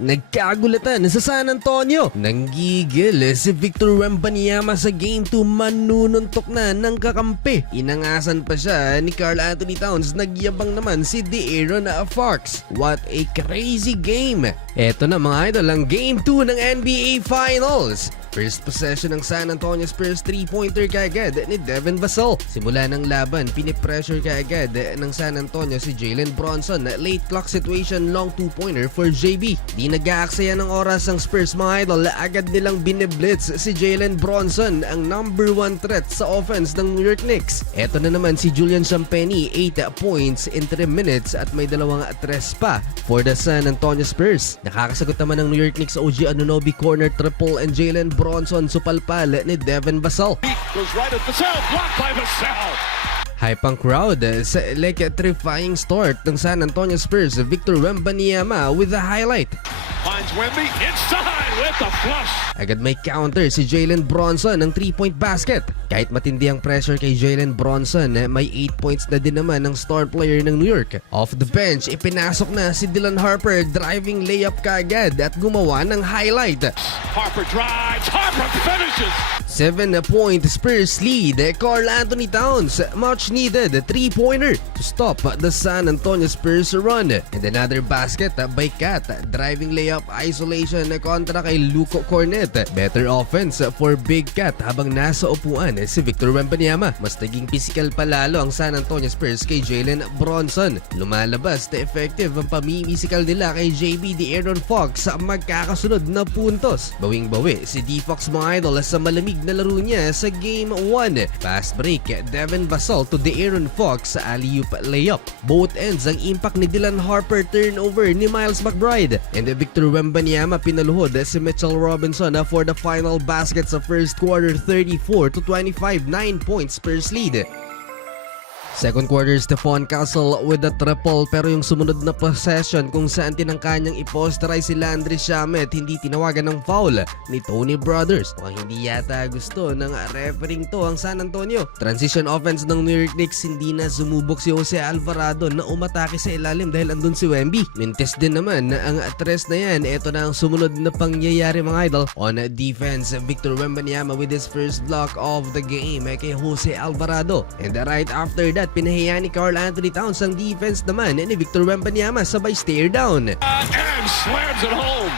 Nagkagulatan sa San Antonio. Nanggigil si Victor Wembanyama sa Game 2, manununtok na ng kakampi. Inangasan pa siya ni Karl-Anthony Towns. Nagyabang naman si De'Aaron Fox. What a crazy game! Eto na mga idol, ang Game 2 ng NBA Finals. First possession ng San Antonio Spurs, 3-pointer kaagad ni Devin Vassell. Simula ng laban, pinipressure kaagad ng San Antonio si Jalen Bronson. Late clock situation, long 2-pointer for JB. Di nag-aaksaya ng oras ang Spurs mga idol, agad nilang biniblitz si Jalen Bronson, ang number 1 threat sa offense ng New York Knicks. Eto na naman si Julian Champagnie, 8 points in 3 minutes at may 2 tres pa for the San Antonio Spurs. Nakakasagot naman ng New York Knicks OG Anunoby corner triple and Jalen Bronson supalpal ni Devin Vassell. Goes right at Vassell, blocked by Vassell. Hype ang crowd sa electrifying start ng San Antonio Spurs. Victor Wembanyama with the highlight. Finds Wemby inside with the flush. Agad may counter si Jalen Bronson ng 3-point basket. Kahit matindi ang pressure kay Jalen Bronson, may 8 points na din naman ng star player ng New York. Off the bench, ipinasok na si Dylan Harper, driving layup kaagad at gumawa ng highlight. Harper drives, Harper finishes. 7-point Spurs lead. Karl-Anthony Towns, much needed 3-pointer to stop the San Antonio Spurs run. And another basket by Cat, driving layup isolation kontra kay Luco Cornet. Better offense for Big Cat habang nasa upuan si Victor Wembanyama. Mas naging physical palalo ang San Antonio Spurs kay Jalen Bronson. Lumalabas na effective ang pamimisikal nila kay JB De'Aaron Fox sa magkakasunod na puntos. Bawing-bawi si D-Fox mga idol sa malamig na laro niya sa Game 1. Fast break, Devin Vassell to De'Aaron Fox sa alley-oop layup. Both ends ang impact ni Dylan Harper, turnover ni Miles McBride. And Victor Wembanyama pinaluhod si Mitchell Robinson for the final basket sa first quarter, 34-25, 9 points Spurs lead. Second quarter, Stephon Castle with the triple, pero yung sumunod na possession kung saan tinangka niyang i-posterize si Landry Shamet, hindi tinawagan ng foul ni Tony Brothers. Mukhang hindi yata gusto ng refereeing to ang San Antonio. Transition offense ng New York Knicks, hindi na sumubok si Jose Alvarado na umatake sa ilalim dahil andun si Wemby. Mintes din naman ang tres na yan. Ito na ang sumunod na pangyayari mga idol. On defense, Victor Wembanyama with his first block of the game kay Jose Alvarado. And right after that, pinahiya ni Karl-Anthony Towns ang defense naman ni Victor Wembanyama, sabay stare down. And slams it home.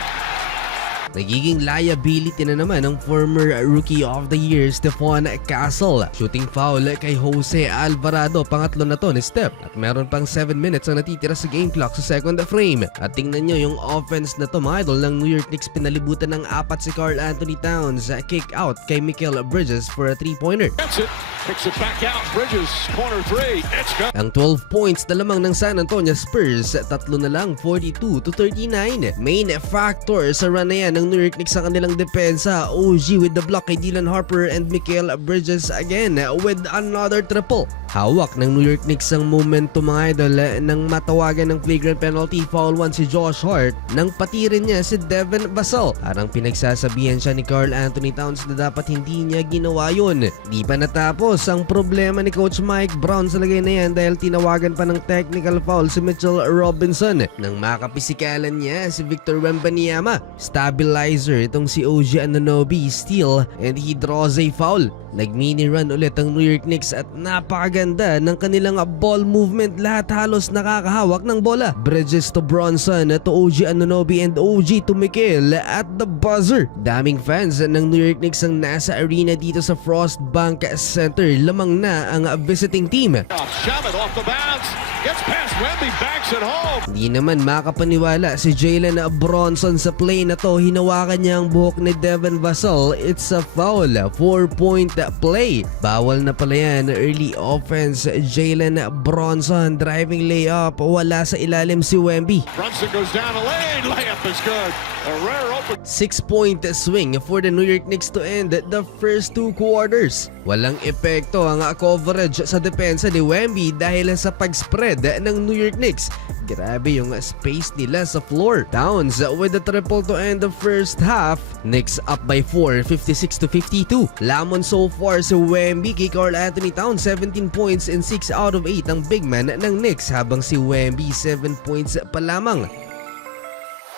Nagiging liability na naman ng former Rookie of the Year Stephon Castle. Shooting foul kay Jose Alvarado, pangatlo na to ni Steph. At meron pang 7 minutes ang natitira sa game clock sa second frame. At tingnan nyo yung offense na to mga idol ng New York Knicks, pinalibutan ng 4 si Karl-Anthony Towns. Kick out kay Mikal Bridges for a 3-pointer. Gets it, kicks it back out, Bridges, corner 3, it's good. Ang 12 points na lamang ng San Antonio Spurs, tatlo na lang, 42-39. Main factor sa run na yan ng New York Knicks sa kanilang depensa. OG with the block kay Dylan Harper and Mikal Bridges again with another triple. Hawak ng New York Knicks ang momentum mga idol nang matawagan ng flagrant penalty foul 1 si Josh Hart nang patirin niya si Devin Vassell. Parang pinagsasabihan siya ni Karl-Anthony Towns na dapat hindi niya ginawa yun. Di pa natapos ang problema ni Coach Mike Brown sa lagay na yan dahil tinawagan pa ng technical foul si Mitchell Robinson. Nang makapisikalan niya si Victor Wembanyama, stabilizer itong si OG Anunoby, steal, and he draws a foul. Nag-mini run ulit ang New York Knicks at napakaganda ng kanilang ball movement. Lahat halos nakakahawak ng bola. Bridges to Bronson, to OG Anunoby, and OG to Mikal at the buzzer. Daming fans ng New York Knicks ang nasa arena dito sa Frost Bank Center. Lamang na ang visiting team. Shamet off the bounce, gets past Wemby, backs it home. Hindi naman makapaniwala si Jalen Bronson sa play na to. Hinawakan niya ang buhok ni Devin Vassell. It's a foul. 4-point play. Bawal na pala yan. Early offense. Jalen Bronson driving layup. Wala sa ilalim si Wemby. Brunson goes down the lane, layup is good. A rare open. 6-point swing for the New York Knicks to end the first 2 quarters. Walang epekto ang coverage sa depensa ni Wemby dahil sa pag-spread ng New York Knicks. Grabe yung space nila sa floor. Towns with the triple to end the first half. Knicks up by 4, 56-52. Lamon so far si Wemby kay Karl-Anthony Towns, 17 points and 6 out of 8 ang big man ng Knicks, habang si Wemby 7 points pa lamang.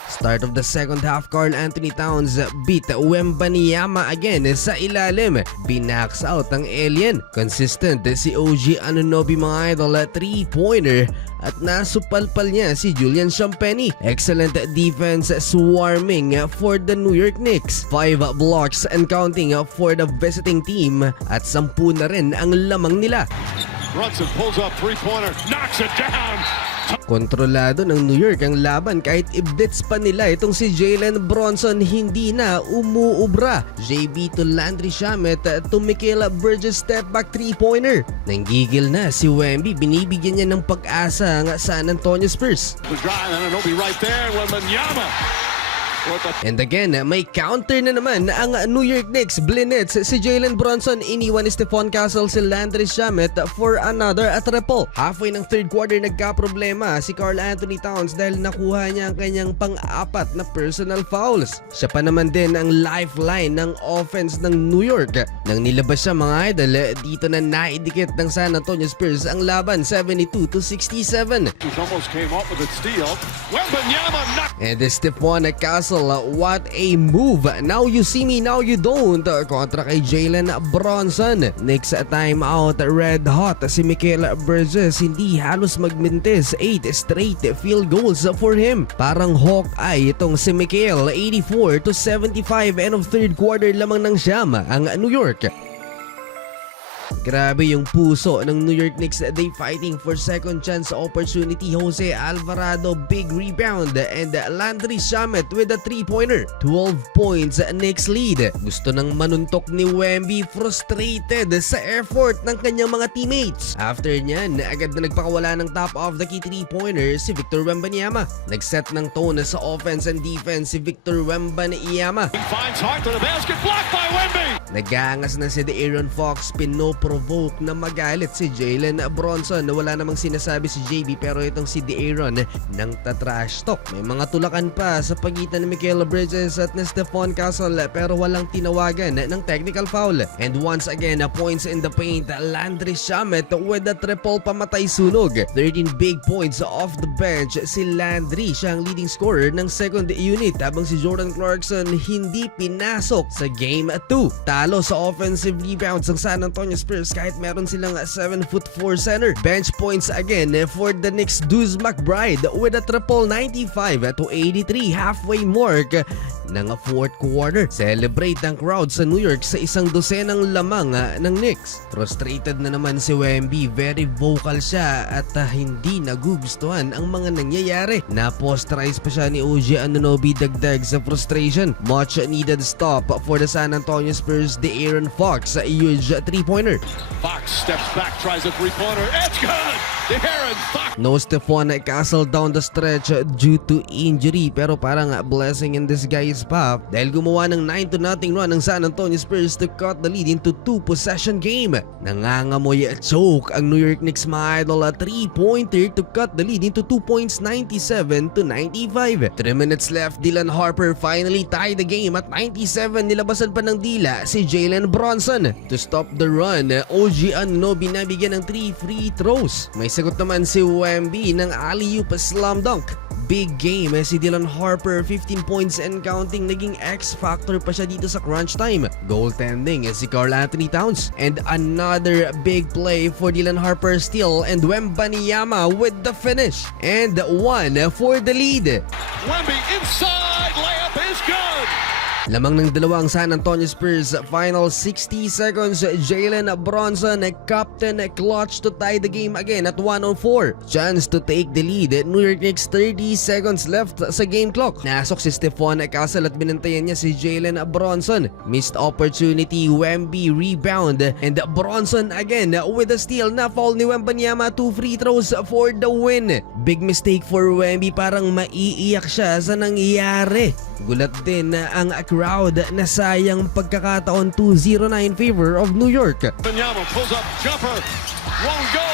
Start of the second half, Karl Anthony Towns beat Wembanyama again sa ilalim. Binaks out ang alien. Consistent si OG Anunoby mga idol, 3-pointer at nasupalpal niya si Julian Champagny. Excellent defense swarming for the New York Knicks. 5 blocks and counting for the visiting team at 10 na rin ang lamang nila. Brunson pulls up three-pointer, knocks it down. Kontrolado ng New York ang laban kahit i-blitz pa nila itong si Jalen Bronson, hindi na umuubra. JB to Landry Shamet to Mikal Bridges step back 3-pointer. Nanggigil na si Wemby, binibigyan niya ng pag-asa ang San Antonio Spurs. The drive, and Anunoby right there. Wembanyama. And again, may counter na naman ang New York Knicks. Blinitz si Jalen Bronson, iniwan ni Stephon Castle si Landry Shamet for another triple. Halfway ng third quarter, nagka-problema si Karl Anthony Towns dahil nakuha niya ang kanyang pang-apat na personal fouls. Siya pa naman din ang lifeline ng offense ng New York. Nang nilabas siya mga idol, dito na naidikit ng San Antonio Spurs ang laban, 72-67. Almost came up with a steal. Wembanyama knocked. And Stephon Castle, what a move. Now you see me, now you don't. Kontra kay Jalen Bronson. Next timeout, red hot si Mikal Bridges. Hindi halos magmintis. 8 straight field goals for him. Parang Hawkeye itong si Mikal. 84-75. End of third quarter lamang ng siyam ang New York. Grabe yung puso ng New York Knicks. They fighting for second chance opportunity. Jose Alvarado, big rebound, and Landry Shamet with a 3-pointer. 12 points, Knicks lead. Gusto nang manuntok ni Wemby, frustrated sa effort ng kanyang mga teammates. After nyan, agad na nagpakawala ng top of the key 3-pointer si Victor Wembanyama. Nagset ng tone sa offense and defense si Victor Wembanyama. He finds Hart to the basket, blocked by Wemby. Nag-aangas na si De'Aaron Fox, pinoprovoke na magalit si Jalen Bronson. Wala namang sinasabi si JB pero itong si De'Aaron nang tatrash talk. May mga tulakan pa sa pagitan ni Mikal Bridges at ni Stephon Castle pero walang tinawagan ng technical foul. And once again, points in the paint, Landry Shamet with a triple, pamatay sunog. 13 big points off the bench si Landry, siya ang leading scorer ng second unit habang si Jordan Clarkson hindi pinasok sa game 2. Talo sa offensive rebounds ng San Antonio Spurs kahit meron silang 7'4" center. Bench points again for the Knicks. Deuce McBride with a triple, 95-83, halfway mark ng fourth quarter. Celebrate ang crowd sa New York sa isang dosenang lamang ng Knicks. Frustrated na naman si Wemby, very vocal siya at hindi nagugustuhan ang mga nangyayari. Na-posterize pa siya ni OG Anunoby, dagdag sa frustration. Much needed stop for the San Antonio Spurs. De'Aaron Fox, a huge 3-pointer. Fox steps back, tries a three-pointer. It's good. De'Aaron Fox. No Stephon Castle down the stretch due to injury pero parang blessing in disguise pa dahil gumawa ng 9-0 run ng San Antonio Spurs to cut the lead into 2-possession game. Nangangamoy choke ang New York Knicks mga idol, 3-pointer to cut the lead into 2 points, 97-95. 3 minutes left, Dylan Harper finally tied the game at 97. Nilabasan pa ng dila si Jalen Bronson. To stop the run, OG Anunoby nabigyan ng 3 free throws. May sagot naman si Wemby ng alley-oop slam dunk. Big game si Dylan Harper, 15 points and counting. Naging X-factor pa siya dito sa crunch time. Goaltending si Karl Anthony Towns. And another big play for Dylan Harper still, and Wembanyama with the finish. And one for the lead. Wemby inside, layup is good. Lamang ng dalawang San Antonio Spurs, final 60 seconds, Jalen Bronson, captain, clutch to tie the game again at 104. Chance to take the lead. New York Knicks, 30 seconds left sa game clock. Nasok si Stephon Castle at binantayan niya si Jalen Bronson. Missed opportunity, Wemby rebound, and Bronson again with a steal. Na foul ni Wembanyama, 2 free throws for the win. Big mistake for Wemby, parang maiiyak siya sa nangyayari. Gulat din ang crowd na sayang pagkakataon, 2-0 na in favor of New York. Wembanyama pulls up jumper, won't go.